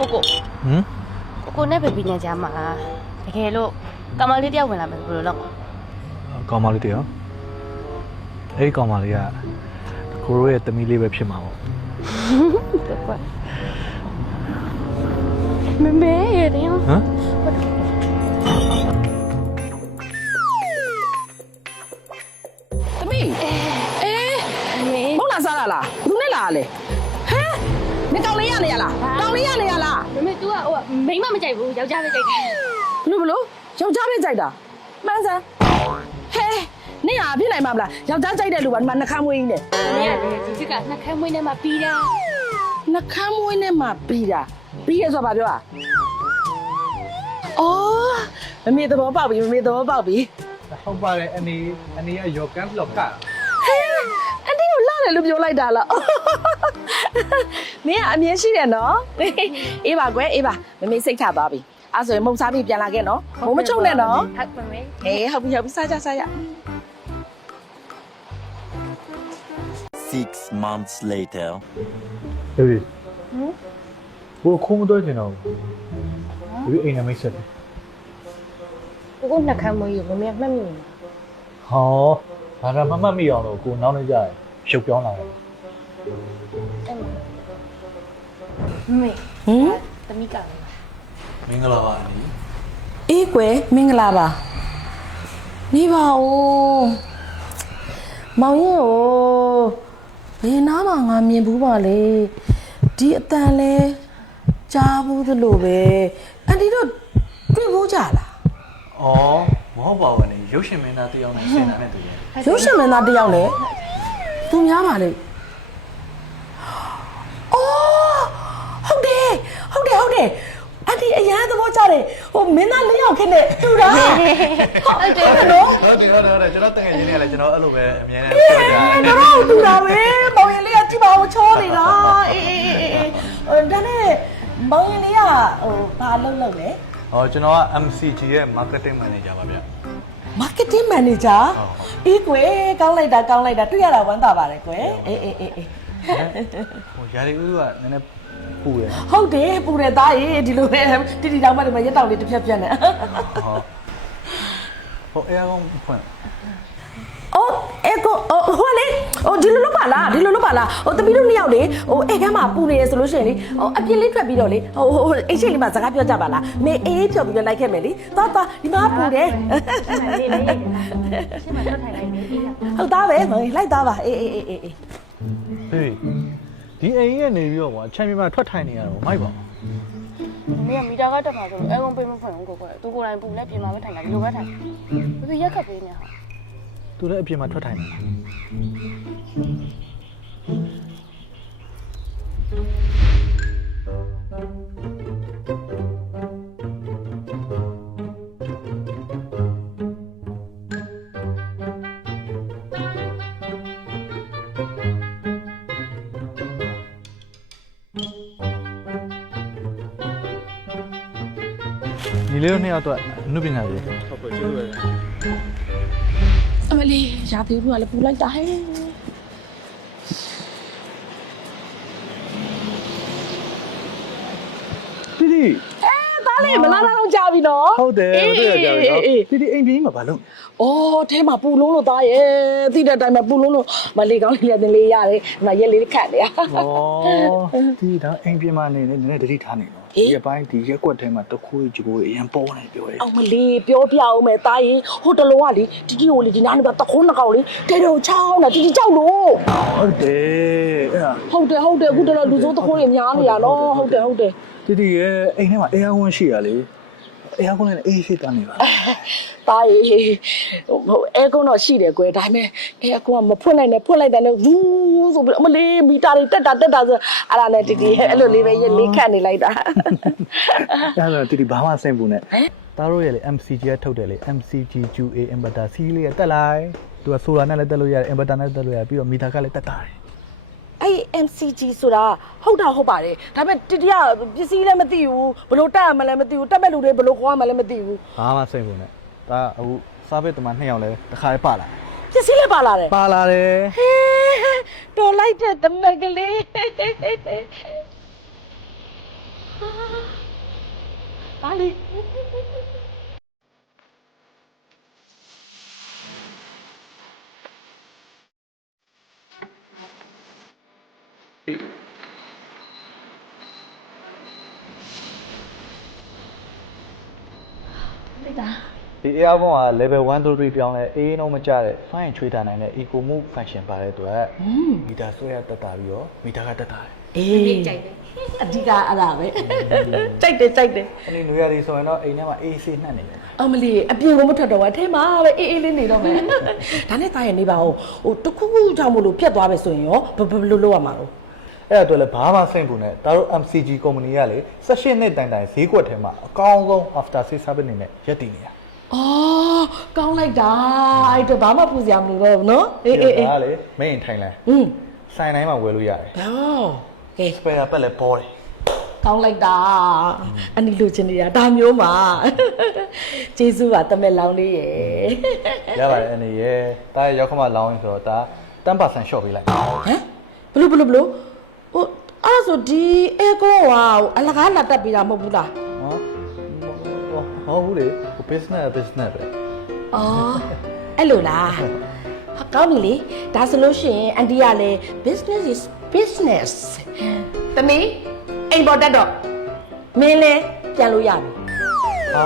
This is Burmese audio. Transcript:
ကိုကိုနဲ့ဘေဘီနဲ့ကြားမှာတကယ်လို့ကမလေးတယောက်ဝင်လာမယ်ဘယ်လိုလုပ်ကောင်မလေးတယောက်အဲ့ဒီကောင်မလေးကကိုရိုးရဲ့သမီးလေးပဲဖြစ်မှာပေါ့ဟုတ်ကွာမေရတယ်ဟမ်သမီးမဟုတ်လားစားလားဘူးနဲ့လားလေဟမ်နေကောင်လေးရနေရလားကောင်လေးရနေရလားမေ तू ကဟိုမိန်းမမကြိုက်ဘူးယောက်ျားပဲကြိုက်တယ်ဘလို့ယောက်ျားပဲကြိုက်တာမှန်စမ်းဟဲနေရဖြစ်နိုင်မှာမလားယောက်ျားကြိုက်တဲ့လူကဒီမှာနှခမ်းမွေးကြီးနဲ့နေရတယ်ဒီချစ်ကနှခမ်းမွေးနဲ့မှပြီးတာနှခမ်းမွေးနဲ့မှပြီးတာပြီးရဆိုပါပြောอ่ะအော်မမေသဘောပေါက်ပြီမမေသဘောပေါက်ပြီဟုတ်ပါတယ်အနီကယောကန်လောက်ကဟဲအန်တီကိုလာတယ်လို့ပြောလိုက်တာလားမင်းကအမြင်ရှိတယ်နော်အေးပါကွယ်အေးပါမမေစိတ်ချသွားပြီအဲ့ဆိုရင်မုံစားပြီးပြန်လာခဲ့နော်မုံမချုံနဲ့နော်ဟုတ်ပါမယ်အေးဟုတ်ပြီစားကြ6 months later ဟေးဘိုးခုံးတော့ကျင်တော့ဒီအိမ်နဲ့မိတ်ဆက်တယ်ကိုနှခမ်းမွေးရမမေမှတ်မိနေဟောဘာသာမမှတ်မိအောင်လို့ကိုနောက်နေကြရုပ်ပြောင်းလာတယ်မေသမီးကမင်္ဂလာပါအနီအေးကွယ်မင်္ဂလာပါနေပါဦးမောင်ရင်ကိုဘယ်နားမှာငါမြင်ဘူးပါလေဒီအတန်လဲကြားဘူးသလိုပဲအန်တီတို့တွေ့ဘူးကြလားအော်မဟုတ်ပါဘူးအနီရုပ်ရှင်မင်းသားတယောက်နဲ့ဆင်တာနဲ့တူတယ်ရုပ်ရှင်မင်းသားတယောက်နဲ့သူများပါလေအော်ဟုတ်တယ်အန်တီအရန်သဘောကျတယ်ဟိုမင်းသား၄ယောက်ခင်းနဲ့တူတာဟုတ်တယ်နော်ဟုတ်တယ်ကျွန်တော်တကယ်ရင်းနေရလဲကျွန်တော်အဲ့လိုပဲအမြဲတမ်းပြောကြတယ်တော့တူတာပဲမောင်ရင်လေးကကြည့်ပါဦးချောနေတာအေးဒါနဲ့မောင်ရင်လေးကဟိုဘာလုပ်လဲဟောကျွန်တော်က MCG ရဲ့ marketing manager ပါဗျ marketing manager အေးကွယ်ကောင်းလိုက်တာတွေ့ရတာဝမ်းသာပါတယ်ကွယ်အေးဟိုယာရီဦးကနည်းနည်းပူတယ်ဟုတ်တယ်ပူတယ်သားရေဒီလိုပဲတီတောင်မှဒီမှာရက်တောင်လေးတစ်ဖြတ်ဖြတ်နေဟောအဲကောင်ဖွင့်အော်အဲကိုဟိုလေဟိုဒီလိုလုပ်ပါလားဟိုတပီးတို့နှစ်ယောက်လေဟိုအဲကမ်းမှာပူနေရဆိုလို့ရှိရင်လေဟိုအပြင်းလေးထွက်ပြီးတော့လေဟိုအိတ်ချိတ်လေးမှာစကားပြောကြပါလားမေအေးဖြော်ပြီးတော့လိုက်ခဲ့မယ်လေသွားဒီမှာပူတယ်လေးရှင်းမထွက်ထိုင်လိုက်နေအေးဟုတ်သားပဲလိုက်သားပါအေးဟေးဒီအိမ်ရဲ့နေပြီးတော့ကွာချန်ပီယံမှာထွက်ထိုင်နေရတော့မိုက်ပါမေကမီတာကတက်မှာဆိုလို့အဲကုန်းပေးမဖွင့်ဘူးကိုသူကိုယ်တိုင်ပူလက်ပြင်မှာပဲထိုင်တာဒီလိုပဲထိုင်သူရက်ခတ်ပေးနေဟာသူလည်းအပြင်မှာထွက်ထိုင်နေတာဒီလေးတို့နှစ်ယောက်တော့အနုပညာရေးဟုတ်ကဲ့ကျေးဇူးပါအမလေးရာသီဥတုကလည်းပူလိုက်တာဟဲ့တီသားလေးမလားတော့ကြာပြီနော်ဟုတ်တယ်ကြာပြီနော်တီအိမ်ပြေးမှာဘာလုပ်အော်ထဲမှာပူလုံးလို့သားရဲ့သိတဲ့အတိုင်းမှာပူလုံးလို့မလေးကောင်းလေးလည်းတင်လေးရတယ်ဒီမှာရက်လေးခတ်နေရဩတီတော့အိမ်ပြေးမှာနေနည်းနည်းတတိထားနေတော့ဒီအပိုင်းဒီရက်ကွက်ထဲမှာတခိုးကြိုးအရင်ပေါ်နေပြောရဲအောင်မလေးပြောပြအောင်မယ်သားရင်ဟိုတလုံးကလေတီကိုလေဒီနားနေပါတခိုးနှကောင်လေတဲတော့ချောင်းတာတီကြောက်လို့ဟုတ်တယ်အခုတလောလူစိုးတခိုးတွေများနေရနော်ဟုတ်တယ်တီရဲ့အိမ်ထဲမှာအေးအဝန်းရှိရလေအေးအဝန်းနဲ့အေးရှိတာနေပါသားရေဟိုအဲကုန်းတော့ရှိတယ်ကွယ်ဒါပေမဲ့အဲကုန်းကမဖွင့်လိုက်နဲ့ဖွင့်လိုက်တယ်ဝူးဆိုပြီးအမလေးမီတာတွေတက်တာဆိုအဲ့ဒါနဲ့တီအဲ့လိုလေးပဲရက်လေးခတ်နေလိုက်တာအဲ့ဒါတီဘာမှစိတ်ပူနဲ့သားတို့ရဲ့လေ MCG ကထုတ်တယ်လေ MCG QA inverter C လေးကတက်လိုက်သူကဆိုလာနဲ့လည်းတက်လို့ရတယ် inverter နဲ့တက်လို့ရပြီးတော့မီတာကလည်းတက်တာတယ်အဲ့ MCG ဆိုတာဟုတ်ပါတယ်ဒါပေမဲ့တတိယပစ္စည်းလည်းမသိဘူးဘလို့တက်ရမလဲမသိဘူးတက်မဲ့လူတွေဘလို့ခေါ်ရမလဲမသိဘူးဘာမှစိတ်ပူနဲ့ဒါအခုစားပေးတမ2ယောက်လဲတခါလေးပါလာပစ္စည်းလည်းပါလာတယ်ဟေးတော်လိုက်တဲ့တမက်ကလေး ဒါလေး ဒီ air phone က level 1 2 3ပြောင်းလဲအေးနှုံးမကြတဲ့ fine ချွေးတာနိုင်တဲ့ eco move function ပါတဲ့အတွက်မီတာဆွဲရတက်တာပြီးတော့မီတာကတက်တာတယ် အေးကြိုက်တယ်အဓိကအဲ့ဒါပဲကြိုက်တယ်ကြိုက်တယ် အဲ့ဒီနွေရာသီဆိုရင်တော့အိမ်ထဲမှာအေးဆေးနှက်နေတယ် အမလီအပြင်ကမထွက်တော့ဘူးအထဲမှာပဲအေးအေးလေးနေတော့မယ်ဒါနဲ့တားရနေပါဦးဟိုတခုခုကြောင့်မလို့ပြတ်သွားပဲဆိုရင်ရောဘယ်လိုလုပ်ရမှာလဲ အဲ့ဒါအတွက်လည်းဘာမှစိတ်ပူနဲ့ဒါတို့ MCG ကုမ္ပဏီကလေ18နှစ်တိုင်တိုင်ဈေးကွက်ထဲမှာအကောင်းဆုံး after sales service အနေနဲ့ရပ်တည်နေတာ အော်ကောင်းလိုက်တာအဲ့တော့ဘာမှပူစရာမလိုတော့ဘူးနော်အေးအေးအေး ဒါကလေ made in Thailand ဆိုင်တိုင်းမှာဝယ်လို့ရတယ် ဟောကဲ spare ပတ်လည်းပေါ်တယ် ကောင်းလိုက်တာအနီလိုချင်နေတာဒါမျိုးမှာကျေးဇူးပါတမက်လောင်းလေးရယ် ရပါတယ်အနေရဲ့တားရဲ့ရောက်ခမလောင်းရင်ဆိုတော့ဒါ10% short ပေးလိုက် ဟမ်ဘလို့ဟိုအဲ့ဒါဆိုဒီအေကွန်ကအလကားလာတက်ပေးတာမဟုတ်ဘူးလား ဟုတ်ဘူးလေ business ပဲ အော်အဲ့လိုလားဟာကောင်းပြီလေဒါဆိုလို့ရှိရင်အန်တီကလည်း business is business တမီးအိမ်ပေါ်တက်တော့မင်းလည်းပြန်လို့ရပြီ ဟာ